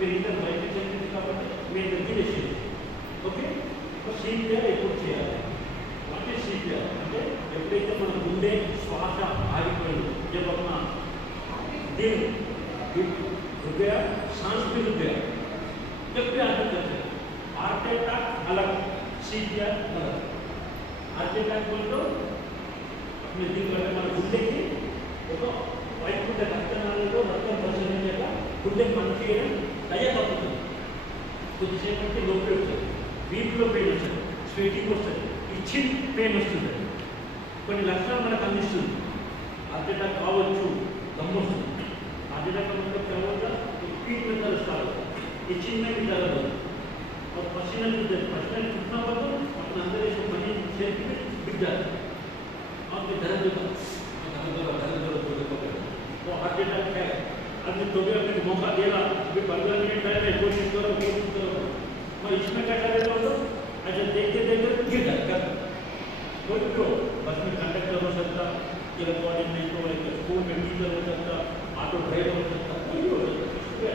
మీరు ఇంకా బయట చెందింది కాబట్టి మీరు దగ్గర చేసేది ఓకే సీనియర్ ఎప్పుడు చేయాలి అంటే సీనియర్ అంటే ఎప్పుడైతే మన గుండె శ్వాస ఆగిపోయిందో जब अपना दिल हृदय सांस भी हृदय जब भी आता करते हार्ट अटैक अलग सीपीआर अलग हार्ट अटैक बोल तो अपने दिल का మన గుండెకి ఒక వైపు రక్తనాళాలలో రక్తం పరిశీలించాక గుండె పనిచేయడం అయ్యే తప్పుతుంది కొద్దిసేపటికి నొప్పి వస్తుంది వీపులో పెయిన్ వస్తుంది స్వెటింగ్ వస్తుంది ఇచ్చి పెయిన్ వస్తుంది కొన్ని లక్షణాలు మనకు అందిస్తుంది అర్ధట కావచ్చు దమ్ము వస్తుంది అర్ధట తర్వాత ట్రీట్మెంట్ కలుస్తారు ఇచ్చిందని జరగదు పర్సనల్ పర్సనల్ చూసినప్పుడు అప్పుడు అందరూ మనీ చేసి బిడ్డ అప్పుడు ధర ధర ధర आदमी तो भी अपने मौका देगा अभी पंद्रह मिनट पहले कोशिश करो कोशिश करो मैं इसमें क्या कर देता हूँ अच्छा देखते देखते गिर जाता कोई भी हो बस में कंडक्टर हो सकता या कोऑर्डिनेटर हो सकता स्कूल में टीचर हो सकता ఆటో డ్రైవర్ हो सकता कोई भी हो सकता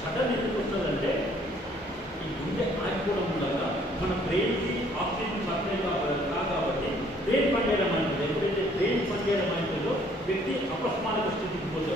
సడన్ ఎందుకు వస్తుందంటే ఈ గుండె ఆగిపోవడం వల్ల మన బ్రెయిన్కి ఆక్సిజన్ సప్లై కావాలి కా కాబట్టి బ్రెయిన్ పనిచేయడం అంటే ఎప్పుడైతే బ్రెయిన్ పనిచేయడం అంటే వ్యక్తి అపస్మారక స్థితికి పోతాడు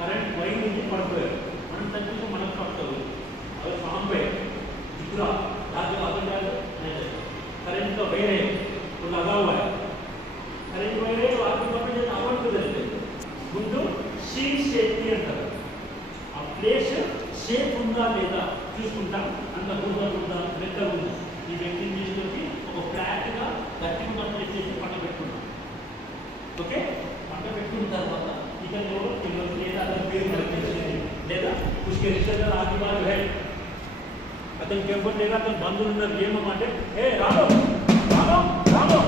కరెంట్ వైన్ నుంచి పడుతుంది. మనం తగ్గించి మనకు పడుతుంది అవి సాంబే ఇప్పుడు రాజు అవ్వడాలు కరెంట్తో వేరే ఇప్పుడు అవ్వాలి. కరెంట్ వైరే వాటి పక్కన అవ్వట్లేదండి ముందు షీ షేప్ అంటారు. ఆ ప్లేస్ షేప్ ఉందా లేదా చూసుకుంటాం. అంత గుండా ఉందా పెద్ద ఉంది. ఈ వ్యక్తిని తీసుకొచ్చి ఒక ఫ్లాట్గా గట్టిగా మనం చేసి పంట పెట్టుకుంటాం. ఓకే? పంట పెట్టుకున్న తర్వాత ఇక్కడ उसके रिश्तेदार आदिवासी है, अतन केवल देगा तो बंधु नियम माटे। हे राघव राघव राघव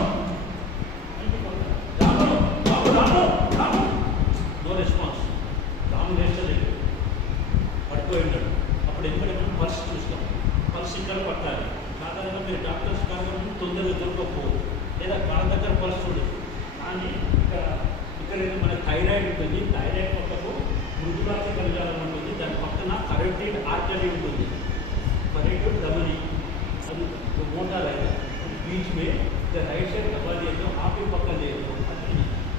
में जो राइट साइड का बॉल చేద్దాం హాఫ్ పక్కన చేద్దాం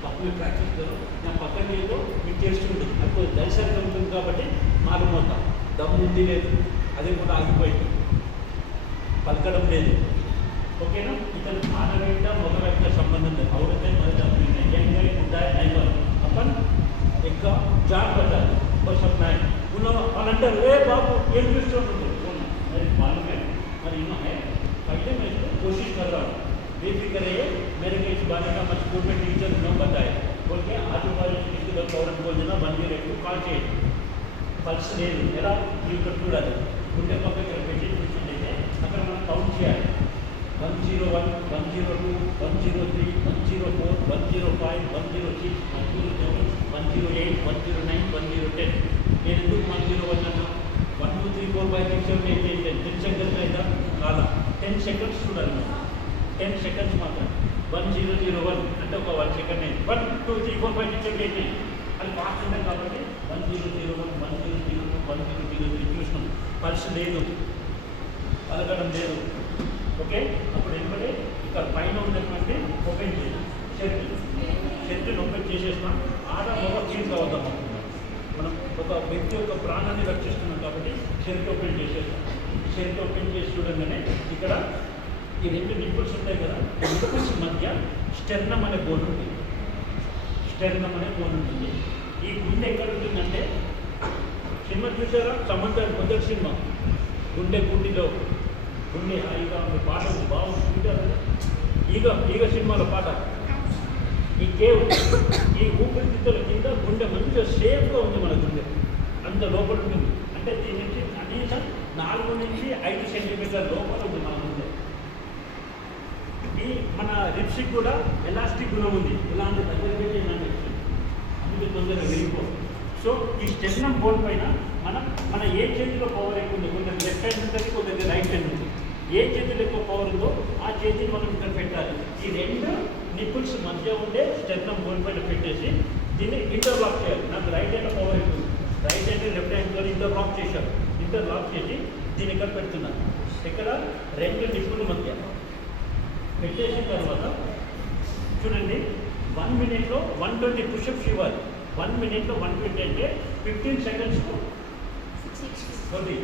పక్కన ప్రాక్టీస్ చేద్దాం నా పక్కన చేద్దాం మీకు టేస్ట్ ఉంటుంది నాకు దర్శనం ఉంటుంది కాబట్టి మారుమోతాం దమ్ ఉంది లేదు। అది కూడా ఆగిపోయింది। పలకడం లేదు। ఓకేనా? ఇతను ఆట వేట మగ వ్యక్తి సంబంధం లేదు. అవుతే మరి ఎంగై ఉంటాయి నైవర్ అప్పన్ ఇంకా జాన్ పడ్డారు బస్ ఉన్నాయి ఉన్న వాళ్ళంటే రే బాబు? ఏం చూస్తుంటుంది? మరి వాళ్ళకే మరి ఇన్నో पहले मैं इसको कोशिश कर रहा हूँ बेफिक्र रहिए मेरे को इस बारे का मैं स्कूल में टीचर उन्होंने बताया बोल के आजू बाजू रिश्तेदार गौरव को देना బందీ రేపు కాల్ చేయండి పల్స్ లేదు ఎలా మీరు ఇక్కడ చూడాలి గుండె పక్కకి పెట్టి కూర్చుంటే అక్కడ మనం కౌంట్ చేయాలి one zero one one zero two one zero three one zero four one zero five one zero six one zero seven one zero eight one zero nine one zero ten నేను ఎందుకు one zero one అన్నా one two three four five six seven eight eight ten ten seconds అయితే కాదా ten seconds చూడాలి ten seconds మాత్రం. One zero zero one అంటే ఒక one second అయింది one two three four five six eight eight అది fast ఉంటాయి కాబట్టి one zero zero one one zero zero two one zero zero three చూసినాం. Pulse లేదు. పలకడం లేదు. ఓకే అప్పుడు ఏంటంటే ఇక్కడ పైన ఉన్నటువంటి ఓపెన్ చేయాలి. షర్ట్ షర్ట్ని ఓపెన్ చేసేసినాం ఆడ మగ ఫీల్ కావద్దాం మనం ఒక వ్యక్తి యొక్క ప్రాణాన్ని రక్షిస్తున్నాం కాబట్టి షర్ట్ ఓపెన్ చేసేస్తాం షర్ట్ ఓపెన్ చేసి చూడంగానే ఇక్కడ ఈ రెండు నిప్పుల్స్ ఉంటాయి కదా నిప్పుల్స్ మధ్య స్టెర్నం అనే బోన్ ఉంటుంది. స్టెర్నం అనే బోన్ ఉంటుంది. ఈ గుండె ఎక్కడ ఉంటుందంటే సినిమా చూసారా? సముద్రం మొదటి సినిమా. గుండె గుండిలో. గుండె హాయిగా ఉంది పాట ఉంది బాగుంది ఈగ ఈగ సినిమాలో పాట. ఈ కేవ్ ఈ ఊపిరితిత్తుల కింద గుండె మంచిగా సేఫ్గా ఉంది మన గుండె. అంత లోపల ఉంటుంది అంటే దీని నుంచి కనీసం నాలుగు సెంటీమీటర్ లోపల ఉంది మన ముందు. ఈ మన లిప్స్టిక్ కూడా ఎలాస్టిక్ గుణం ఉంది. ఇలాంటి అంటే పెట్టి అందుకే తొందరగా వెళ్ళిపో. సో ఈ స్టెన్నం బోర్డ్ పైన మనం మన ఏ చేతిలో పవర్ ఎక్కువ ఉంది కొంచెం లెఫ్ట్ హ్యాండ్ ఉంటుంది కొంత రైట్ హ్యాండ్ ఉంది ఏ చేతిలో ఎక్కువ పవర్ ఉందో ఆ చేతిని మనం ఇక్కడ పెట్టాలి. ఈ రెండు నిపుల్స్ మధ్య ఉండే స్టెన్నం బోర్డ్ పైన పెట్టేసి దీన్ని ఇంటర్లాక్ చేయాలి. నాకు రైట్ హ్యాండ్ పవర్ ఎక్కువ రైట్ హ్యాండ్ లెఫ్ట్ హ్యాండ్తో ఇంటర్లాక్ చేశారు ఇంటర్లాక్ చేసి దీన్ని ఇక్కడ పెడుతున్నాను ఇక్కడ రెండు నిప్పుల మధ్య. పెట్టేసిన తర్వాత చూడండి వన్ మినిట్లో వన్ ట్వంటీ పుషప్స్ ఇవ్వాలి. వన్ మినిట్లో వన్ ట్వంటీ అంటే ఫిఫ్టీన్ సెకండ్స్లో ట్వంటీ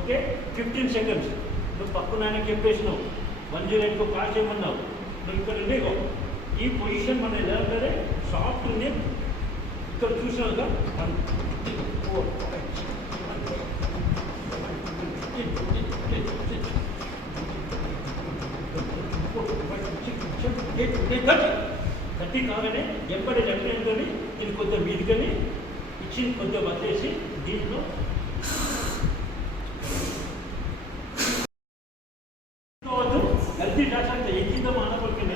ఓకే ఫిఫ్టీన్ సెకండ్స్ నువ్వు పక్కన ఆయనకి చెప్పేసినావు. వన్ జీరో ఎయిట్కు కాల్ చేయమన్నావు. నువ్వు ఇక్కడ ఉండేగో ఈ పొజిషన్ మనం ఎలా ఉంటుంది సాఫ్ట్ ఉంది ఇక్కడ చూసినావుగా వన్ ఫోర్ థర్టీ కాగానే ఎప్పటి లెఫ్ట్ హ్యాండ్ కానీ ఇది కొంచెం మీదికని ఇచ్చి కొంచెం వదిలేసి దీంట్లో గల్తీ డాక్టర్ ఎక్కిందో మానపడుతుంది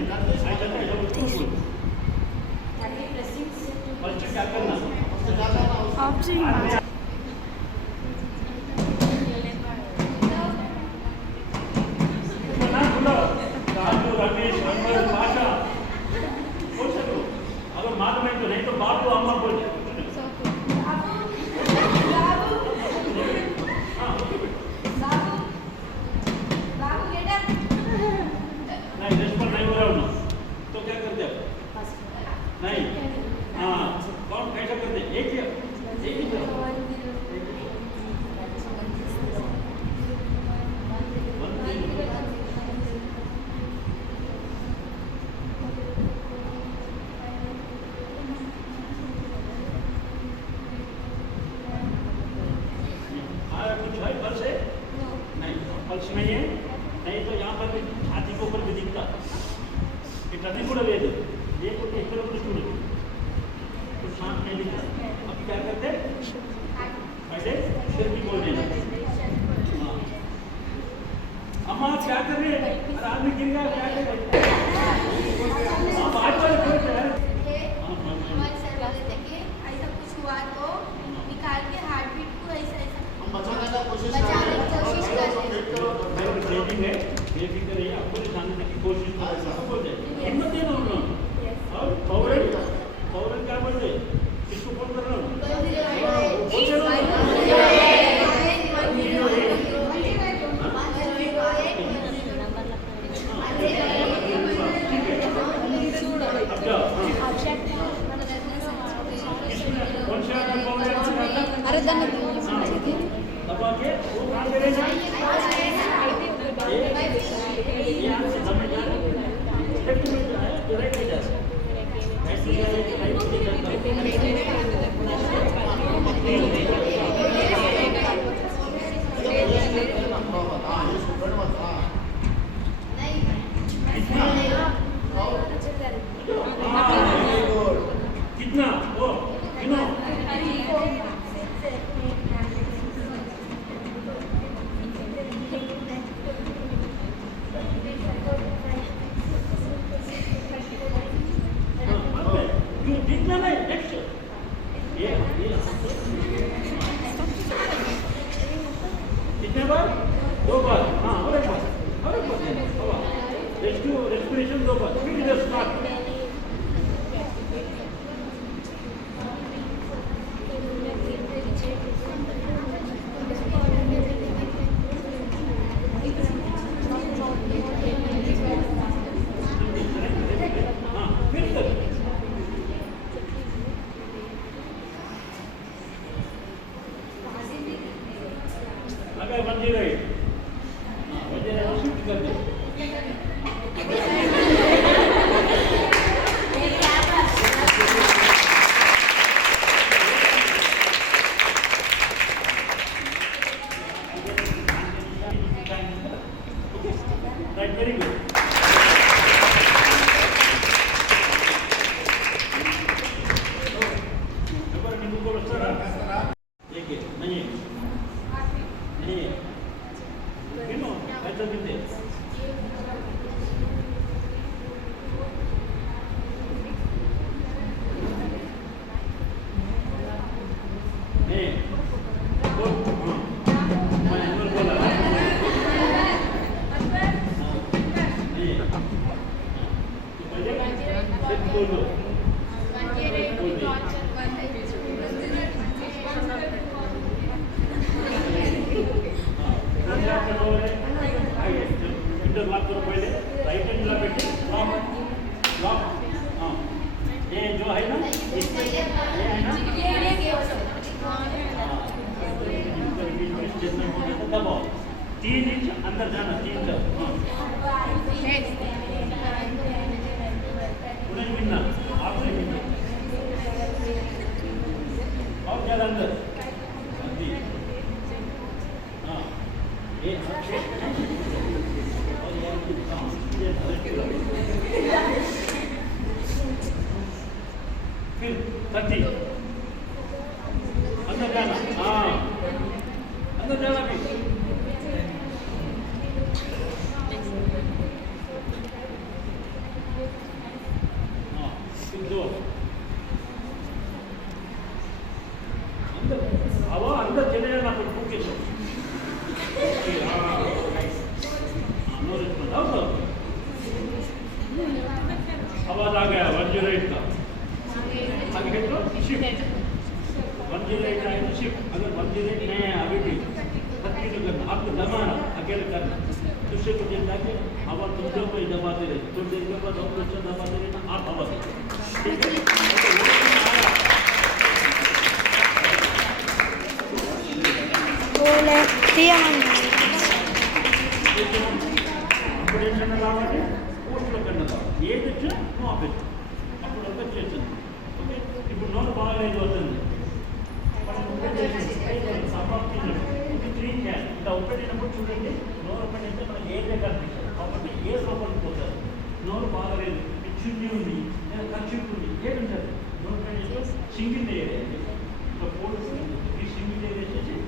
first doctor one zero eight one zero shift कर दो। Thank you. చేసేసి సమాప్తించడం ఇది క్లీన్ చేయాలి ఇలా ఒకటైనప్పుడు చూడండి నోరు ఒకటైతే మనకి ఏదే కనిపిస్తుంది కాబట్టి ఏ లోపలికి పోతారు నోరు బాగలేదు ఈ ఉంది లేదా ఉంది ఏది ఉంటుంది నోరు పైన సింగిల్ వేయాలి ఒక ఈ సింగిల్ వేసేసి వచ్చేసి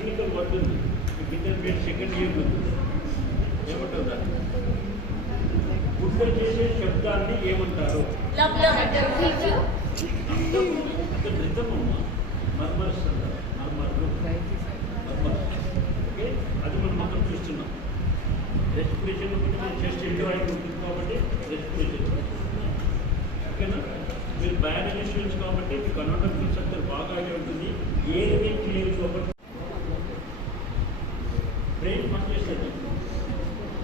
టెక్నికల్ వర్క్ ఉంది ఇంటర్మీడియట్ సెకండ్ ఇయర్ ఉంది. ఏమంటారు దాన్ని? గుడ్డ చేసే శబ్దాన్ని ఏమంటారు? అంటే మర్మర్స్ మర్మర్లు. Murmurs okay? అది మనం మొత్తం చూస్తున్నాం. రెస్పిరేషన్ ఒకటి మనం చెస్ట్ ఎంటర్ ఉంటుంది కాబట్టి రెస్పిరేషన్ ఓకేనా? మీరు బయాలజీ స్టూడెంట్స్ కాబట్టి మీకు అనోటమిక్ స్ట్రక్చర్ బాగా అయి ఉంటుంది. ఏ క్లియర్ కాబట్టి బ్రెయిన్ పనిచేస్తుంది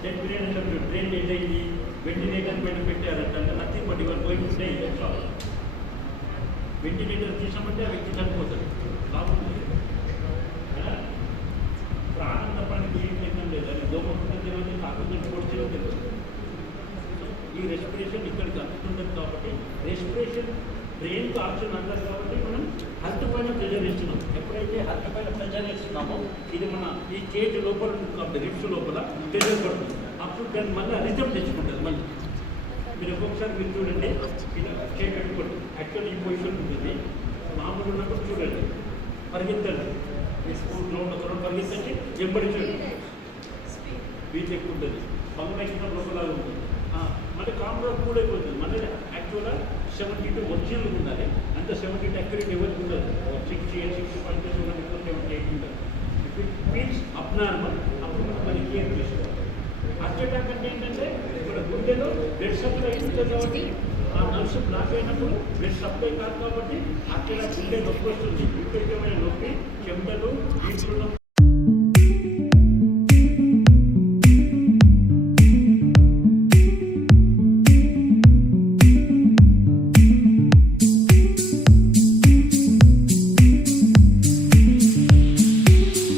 డెడ్ బ్రెయిన్ అంటే ట్రైన్ డెడ్ అయింది వెంటిలేటర్ పైన పెట్టారంటే నథింగ్ బట్ ఇవర్ గోయింగ్ టు డై వెంటిలేటర్ తీసామంటే ఆ వ్యక్తి చనిపోతాడు. లాభం లేదు. కదా? ప్రాణం తప్పడానికి ఏం చేయడం లేదు. అది దోమకుండా తెలియదు కాకుండా కూడా తెలియదు. ఈ రెస్పిరేషన్ ఇక్కడికి అందుతుంటుంది కాబట్టి రెస్పిరేషన్ బ్రెయిన్కి ఆప్షన్ అంటారు కాబట్టి మనం హెల్త్ పైన ప్రెజర్ ఇస్తున్నాం. ఎప్పుడైతే ప్రెజర్ ఇస్తున్నామో ఇది మన ఈ కేజ్ లోపల రిప్స్ లోపల పడుతుంది అప్పుడు దాన్ని మళ్ళీ రిజం తెచ్చుకుంటుంది మళ్ళీ. మీరు ఒక్కొక్కసారి మీరు చూడండి. ఇలా చేయి పెట్టుకోండి యాక్చువల్లీ ఈ పొజిషన్ ఉంటుంది. మామూలు ఉన్నప్పుడు చూడండి. పరిగెత్తండి. మీ స్కూల్లో ఉన్న తర్వాత పరిగెత్తండి. ఎంబడి చూడండి. బీచ్ ఎక్కువ ఉంటుంది. పనులు ఎక్కిన లోపల ఉంటుంది. మళ్ళీ కాంగ్రా కూడా అయిపోతుంది మళ్ళీ యాక్చువల్గా సెవెంటీ టూ ఒరిజినల్ ఉండాలి. అంత సెవెంటీ టూ అక్యురేట్ ఎవరికి ఉండదు. సిక్స్ ఇయర్ సిక్స్ ఫైవ్ చేసి ఉన్న ఎక్కువ సెవెంటీ ఎయిట్ ఉంటుంది ఇఫ్ ఇట్ మీన్స్ అబ్నార్మల్ అప్పుడు మనం మరి కేర్ తీసుకోవాలి హార్ట్ అటాక్ అంటే ఏంటంటే ఇక్కడ గుండెలో బ్లడ్ సప్లై ఉంటుంది కాబట్టి ఆ నర్స్ బ్లాక్ అయినప్పుడు బ్లడ్ సప్లై కాదు కాబట్టి అక్కడ గుండె నొప్పి వస్తుంది. విపరీతమైన నొప్పి చెమటలు వీపులు నొప్పి